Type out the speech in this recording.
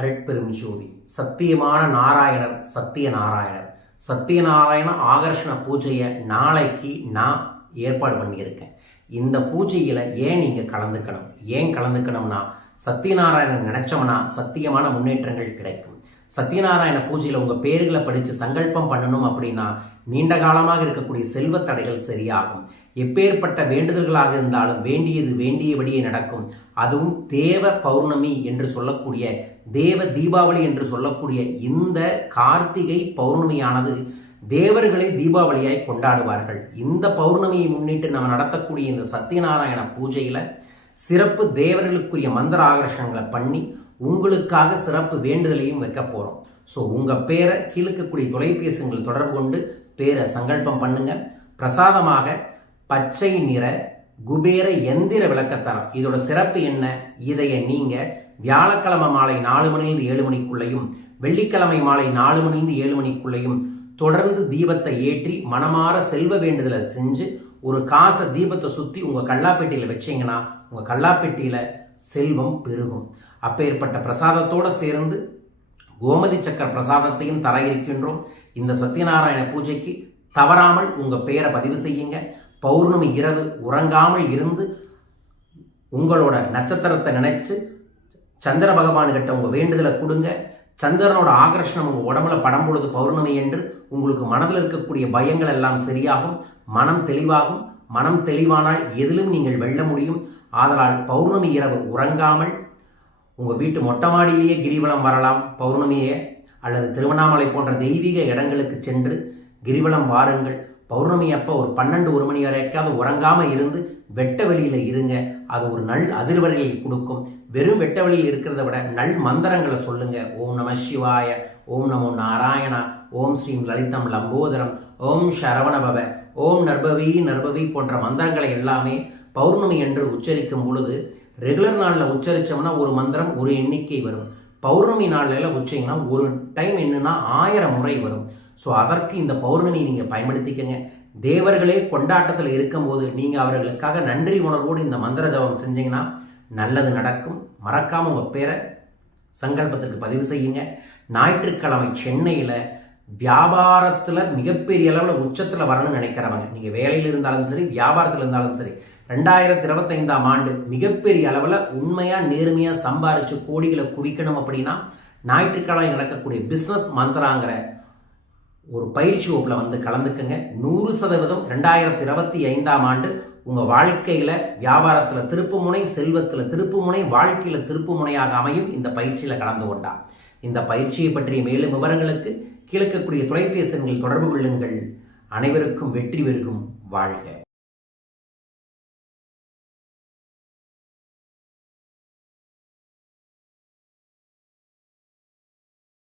அருட்பெரும் ஜோதி சத்தியமான நாராயணர் சத்திய நாராயணர் சத்தியநாராயண ஆகர்ஷண பூஜையை நாளைக்கு நான் ஏற்பாடு பண்ணியிருக்கேன். இந்த பூஜையில் ஏன் நீங்கள் கலந்துக்கணும்? ஏன் கலந்துக்கணும்னா சத்யநாராயணன் நினைச்சோம்னா சத்தியமான முன்னேற்றங்கள் கிடைக்கும். சத்யநாராயண பூஜையில் உங்கள் பேர்களை படித்து சங்கல்பம் பண்ணணும் அப்படின்னா நீண்ட காலமாக இருக்கக்கூடிய செல்வத் தடைகள் சரியாகும். எப்பேற்பட்ட வேண்டுதல்களாக இருந்தாலும் வேண்டியது வேண்டியபடியே நடக்கும். அதுவும் தேவ பௌர்ணமி என்று சொல்லக்கூடிய தேவ தீபாவளி என்று சொல்லக்கூடிய இந்த கார்த்திகை பௌர்ணமியானது தேவர்களை தீபாவளியாய் கொண்டாடுவார்கள். இந்த பௌர்ணமியை முன்னிட்டு நம்ம நடத்தக்கூடிய இந்த சத்யநாராயண பூஜையில சிறப்பு தேவர்களுக்குரிய மந்திர ஆகர்ஷணங்களை பண்ணி உங்களுக்காக சிறப்பு வேண்டுதலையும் வைக்க போறோம். ஸோ உங்க பேரை கீழ்க்கக்கூடிய தொலைபேசிகளை தொடர்பு கொண்டு பேரை சங்கல்பம் பண்ணுங்க. பிரசாதமாக பச்சை நிற குபேர எந்திர விளக்கத்தரம். இதோட சிறப்பு என்ன? இதைய நீங்க வியாழக்கிழமை மாலை நாலு மணிலிருந்து ஏழு மணிக்குள்ளேயும் வெள்ளிக்கிழமை மாலை நாலு மணிலிருந்து ஏழு மணிக்குள்ளேயும் தொடர்ந்து தீபத்தை ஏற்றி மனமாற செல்வ வேண்டுதலை செஞ்சு ஒரு காசை தீபத்தை சுற்றி உங்கள் கல்லாப்பெட்டியில் வச்சீங்கன்னா உங்கள் கல்லாப்பெட்டியில் செல்வம் பெருகும். அப்பேற்பட்ட பிரசாதத்தோடு சேர்ந்து கோமதி சக்கர பிரசாதத்தையும் தர இருக்கின்றோம். இந்த சத்யநாராயண பூஜைக்கு தவறாமல் உங்கள் பெயரை பதிவு செய்யுங்க. பௌர்ணமி இரவு உறங்காமல் இருந்து உங்களோட நட்சத்திரத்தை நினைச்சு சந்திர பகவான் கிட்ட உங்க வேண்டுதலை கொடுங்க. சந்திரனோட ஆகர்ஷணம் உங்க உடம்புல படம் பொழுது பௌர்ணமி என்று உங்களுக்கு மனதில் இருக்கக்கூடிய பயங்கள் எல்லாம் சரியாகும் மனம் தெளிவாகும். மனம் தெளிவானால் எதிலும் நீங்கள் வெல்ல முடியும். ஆதலால் பௌர்ணமி இரவு உறங்காமல் உங்க வீட்டு மொட்டை மாடியிலேயே கிரிவலம் வரலாம். பௌர்ணமியே அல்லது திருவண்ணாமலை போன்ற தெய்வீக இடங்களுக்கு சென்று கிரிவலம் வாருங்கள். பௌர்ணமி அப்போ ஒரு பன்னெண்டு ஒரு மணி வரைக்காவது உறங்காமல் இருந்து வெட்ட வெளியில் இருங்க. அது ஒரு நல் அதிர்வலையை கொடுக்கும். வெறும் வெட்ட வெளியில் இருக்கிறத விட நல் மந்திரங்களை சொல்லுங்க. ஓம் நம சிவாய ஓம் நமோ நாராயணா ஓம் ஸ்ரீம் லலிதம் லம்போதரம் ஓம் சரவணபவ ஓம் நர்பவி நர்பவி போன்ற மந்திரங்களை எல்லாமே பௌர்ணமி என்று உச்சரிக்கும் பொழுது ரெகுலர் நாளில் உச்சரித்தோம்னா ஒரு மந்திரம் ஒரு எண்ணிக்கை வரும். பௌர்ணமி நாளில் உச்சரிங்கன்னா ஒரு டைம் என்னன்னா ஆயிரம் முறை வரும். ஸோ அதற்கு இந்த பௌர்ணமி நீங்கள் பயன்படுத்திக்கங்க. தேவர்களே கொண்டாட்டத்தில் இருக்கும்போது நீங்கள் அவர்களுக்காக நன்றி உணர்வோடு இந்த மந்திர ஜபம் செஞ்சீங்கன்னா நல்லது நடக்கும். மறக்காமல் உங்கள் பேரை சங்கல்பத்திற்கு பதிவு செய்யுங்க. ஞாயிற்றுக்கிழமை சென்னையில் வியாபாரத்தில் மிகப்பெரிய அளவில் உச்சத்தில் வரணும்னு நினைக்கிறவங்க நீங்கள் வேலையில் இருந்தாலும் சரி வியாபாரத்தில் இருந்தாலும் சரி ரெண்டாயிரத்தி இருபத்தைந்தாம் ஆண்டு மிகப்பெரிய அளவில் உண்மையாக நேர்மையாக சம்பாரித்து கோடிகளை குவிக்கணும் அப்படின்னா ஞாயிற்றுக்கிழமை நடக்கக்கூடிய பிஸ்னஸ் மந்திராங்கிற ஒரு பயிற்சி வகுப்பில் வந்து கலந்துக்குங்க. நூறு சதவீதம் ரெண்டாயிரத்தி இருபத்தி ஐந்தாம் ஆண்டு உங்கள் வாழ்க்கையில் வியாபாரத்தில் திருப்புமுனை செல்வத்தில் திருப்புமுனை வாழ்க்கையில் திருப்பு முனையாக அமையும் இந்த பயிற்சியில் கலந்து கொண்டா. இந்த பயிற்சியை பற்றிய மேலும் விவரங்களுக்கு கிழக்கக்கூடிய தொலைபேசி தொடர்பு கொள்ளுங்கள். அனைவருக்கும் வெற்றி பெருகும் வாழ்க.